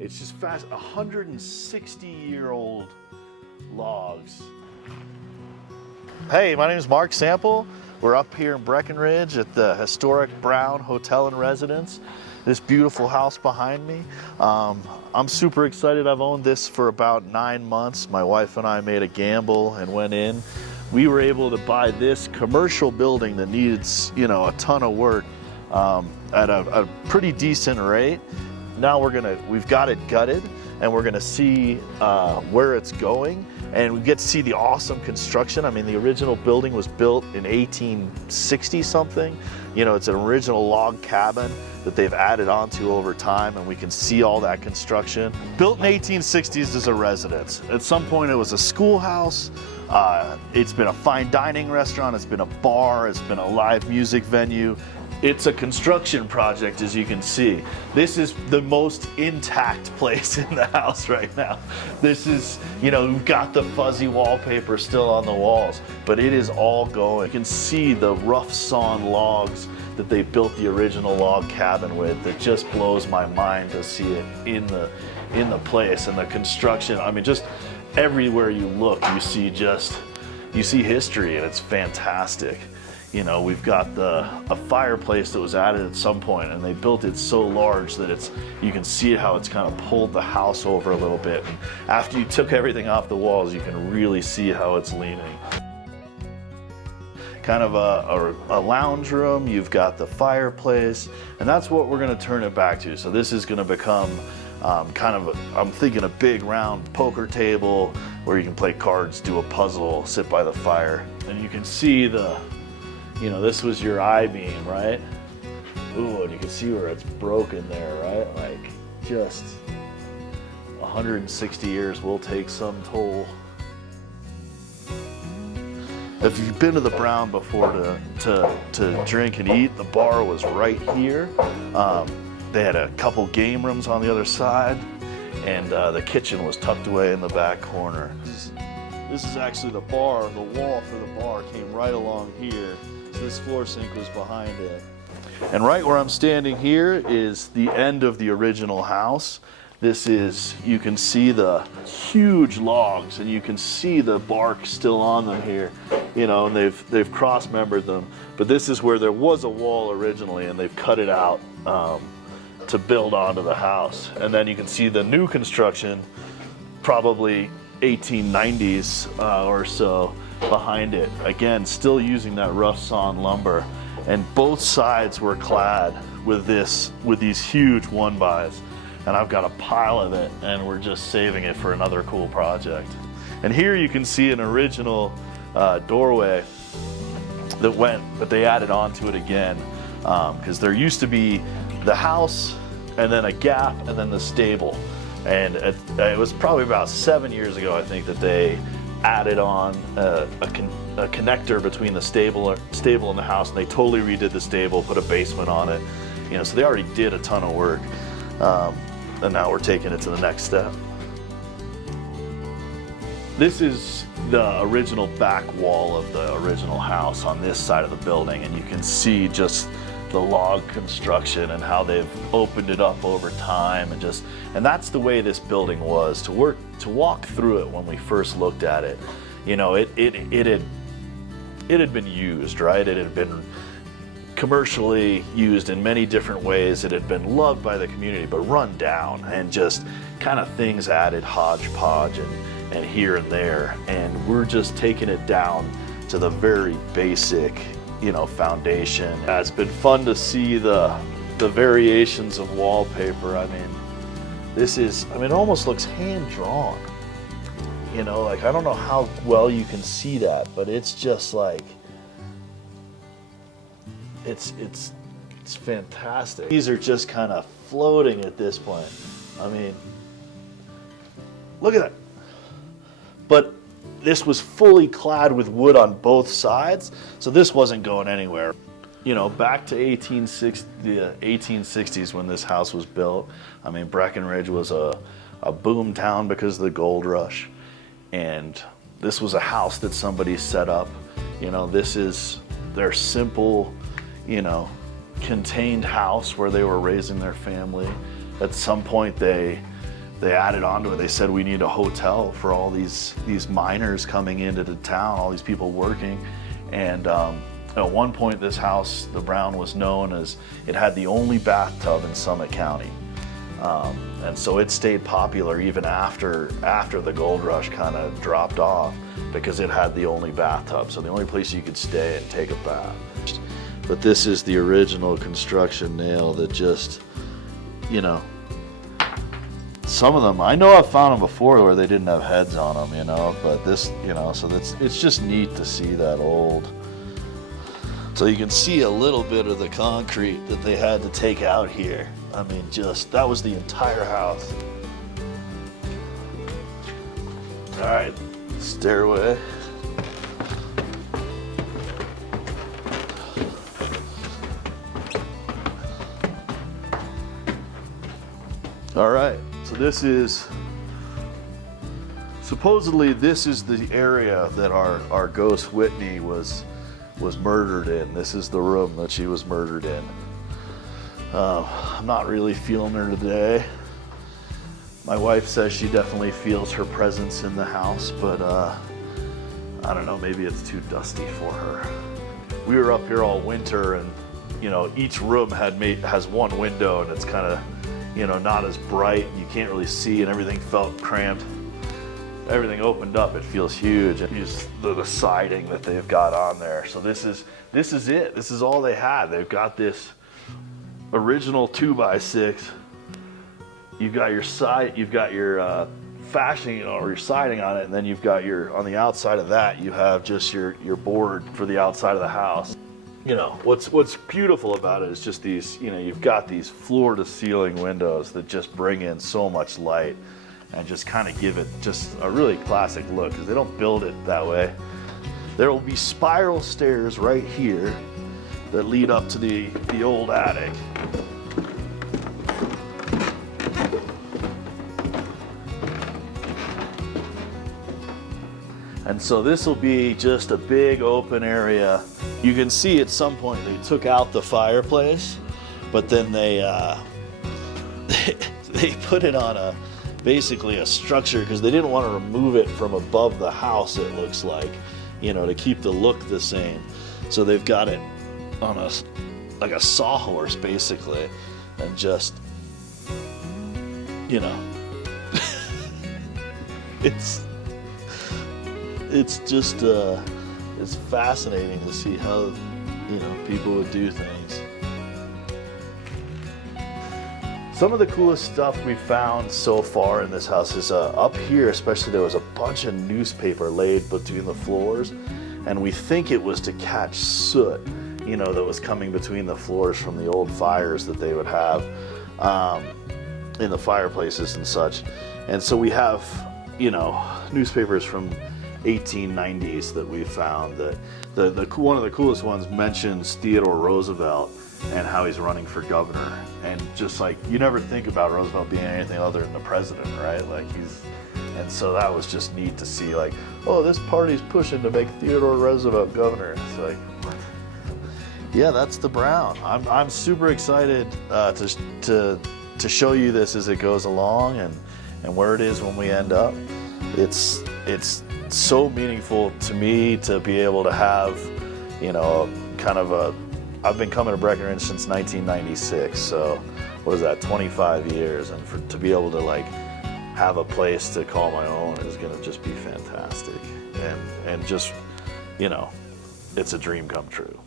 It's just fast. 160-year-old logs. Hey, my name is Mark Sample. We're up here in Breckenridge at the historic Brown Hotel and Residence. This beautiful house behind me. I'm super excited. I've owned this for about 9 months. My wife and I made a gamble and went in. We were able to buy this commercial building that needs, a ton of work at a pretty decent rate. Now we've got it gutted, and we're gonna see where it's going, and we get to see the awesome construction. I mean, the original building was built in 1860 something. It's an original log cabin that they've added onto over time, and we can see all that construction. Built in 1860s as a residence. At some point it was a schoolhouse. It's been a fine dining restaurant. It's been a bar. It's been a live music venue. It's a construction project, as you can see. This is the most intact place in the house right now. This is, we've got the fuzzy wallpaper still on the walls, but it is all going. You can see the rough sawn logs that they built the original log cabin with. That just blows my mind to see it in the place, and the construction. I mean, just everywhere you look, you see history, and it's fantastic. We've got a fireplace that was added at some point, and they built it so large that you can see how it's kind of pulled the house over a little bit. And after you took everything off the walls, you can really see how it's leaning. Kind of a lounge room. You've got the fireplace, and that's what we're going to turn it back to. So this is going to become I'm thinking a big round poker table where you can play cards, do a puzzle, sit by the fire. And you can see this was your I-beam, right? Ooh, and you can see where it's broken there, right? Like, just 160 years will take some toll. If you've been to the Brown before to drink and eat, the bar was right here. They had a couple game rooms on the other side, and the kitchen was tucked away in the back corner. This is actually the bar. The wall for the bar came right along here. So this floor sink was behind it. And right where I'm standing here is the end of the original house. You can see the huge logs, and you can see the bark still on them here, and they've cross-membered them. But this is where there was a wall originally, and they've cut it out to build onto the house. And then you can see the new construction, probably 1890s or so, behind it. Again, still using that rough sawn lumber, and both sides were clad with these huge 1-bys. And I've got a pile of it, and we're just saving it for another cool project. And here you can see an original doorway that they added onto it again, because there used to be the house and then a gap and then the stable. And it was probably about 7 years ago, I think, that they added on a connector between the stable and the house, and they totally redid the stable, put a basement on it. So they already did a ton of work, and now we're taking it to the next step. This is the original back wall of the original house on this side of the building, and you can see just the log construction and how they've opened it up over time, and that's the way this building was to walk through it. When we first looked at it, it had been used, right? It had been commercially used in many different ways. It had been loved by the community, but run down, and just kind of things added hodgepodge and here and there, and we're just taking it down to the very basic foundation. It's been fun to see the variations of wallpaper. I mean, it almost looks hand-drawn. Like, I don't know how well you can see that, but it's just like, it's fantastic. These are just kind of floating at this point. I mean, look at that. But this was fully clad with wood on both sides, so this wasn't going anywhere. Back to the 1860s when this house was built. I mean, Breckenridge was a boom town because of the gold rush, and this was a house that somebody set up. This is their simple, contained house where they were raising their family. At some point they they added onto it. They said we need a hotel for all these miners coming into the town, all these people working. And at one point, this house, the Brown, was known as, it had the only bathtub in Summit County. And so it stayed popular even after the gold rush kind of dropped off, because it had the only bathtub. So the only place you could stay and take a bath. But this is the original construction nail that just, you know, some of them, I know I've found them before where they didn't have heads on them, you know, but this, you know, so it's just neat to see that old. So you can see a little bit of the concrete that they had to take out here. I mean, just, that was the entire house. All right, stairway. All right, so this is, supposedly this is the area that our ghost Whitney was murdered in. This is the room that she was murdered in. I'm not really feeling her today. My wife says she definitely feels her presence in the house, but I don't know, maybe it's too dusty for her. We were up here all winter, and you know, each room has one window, and it's kind of, you know, not as bright. You can't really see, and everything felt cramped. Everything opened up, it feels huge. And just the siding that they've got on there. So this is it. This is all they had. They've got this original 2x6. You've got your side, you've got your fashioning or your siding on it, and then you've got your, on the outside of that, you have just your board for the outside of the house. You know, what's beautiful about it is just these, you know, you've got these floor to ceiling windows that just bring in so much light and just kind of give it just a really classic look, because they don't build it that way. There will be spiral stairs right here that lead up to the old attic. And so this will be just a big open area. You can see at some point they took out the fireplace, but then they put it on basically a structure, because they didn't want to remove it from above the house, it looks like, you know, to keep the look the same. So they've got it on like a sawhorse basically, and just, you know, it's just it's fascinating to see how, you know, people would do things. Some of the coolest stuff we found so far in this house is up here especially. There was a bunch of newspaper laid between the floors, and we think it was to catch soot, you know, that was coming between the floors from the old fires that they would have in the fireplaces and such. And so we have, you know, newspapers from 1890s that we found. That one of the coolest ones mentions Theodore Roosevelt and how he's running for governor. And just like, you never think about Roosevelt being anything other than the president, right? Like and so that was just neat to see, like, oh, this party's pushing to make Theodore Roosevelt governor. It's like, what? Yeah, that's the Brown. I'm super excited to show you this as it goes along, and where it is when we end up. It's so meaningful to me to be able to have, you know, kind of I've been coming to Breckenridge since 1996, so what is that, 25 years, and to be able to like have a place to call my own is gonna just be fantastic, and just, you know, it's a dream come true.